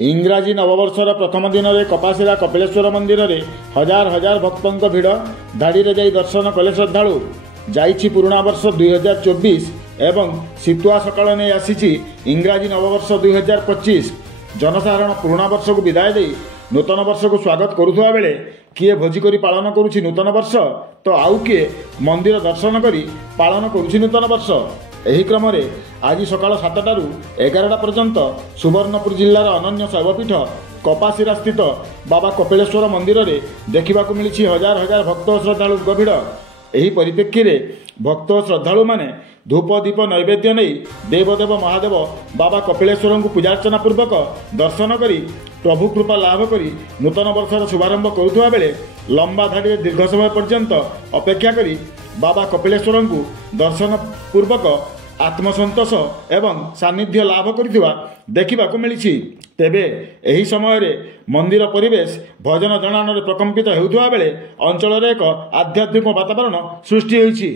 इंग्राजी नववर्षर प्रथम दिन में कपासीरा कपिलेश्वर मंदिर में हजार हजार भक्तों भिड़ धाड़ी में जाई दर्शन कले श्रद्धालु जाइछि पुराणा वर्ष 2024 एवं शीतुआ सकाल नहीं आसी इंग्राजी नववर्ष 2025 जनसाधारण पुराणा वर्ष को विदाय दे नूतन वर्ष को स्वागत करुवा बेले किए भोजी करी पालन करुछि नूतन वर्ष तो आउ किए मंदिर दर्शन करी पालन करुछि नूतन वर्ष। एही क्रम रे आज सकाळ 7टारू 11टा पर्यंत सुवर्णपुर जिल्लार अनन्य शैवपीठ कपासीरा स्थित बाबा कपिलेश्वर मंदिर में देखा मिली हजार हजार भक्त श्रद्धालु भिड़। एही परिप्रेक्षी रे भक्त श्रद्धालु माने धूप दीप नैवेद्य नहीं देवदेव महादेव बाबा कपिलेश्वर को पूजार्चना पूर्वक दर्शन करी प्रभु कृपा लाभ करी नूतन वर्षर शुभारंभ करुवा बेले लंबा धाड़ी दीर्घ समय पर्यंत अपेक्षा करी बाबा कपिलेश्वर को दर्शन पूर्वक आत्मसंतोष एवं सान्निध्य लाभ करिथिबा देखिबाकू मिलिछि। तेबे एही समय रे मंदिर परिवेश भजन जनान प्रकंपित हेउथुवा बेले अंचल रे एक आध्यात्मिक वातावरण सृष्टि होइछि।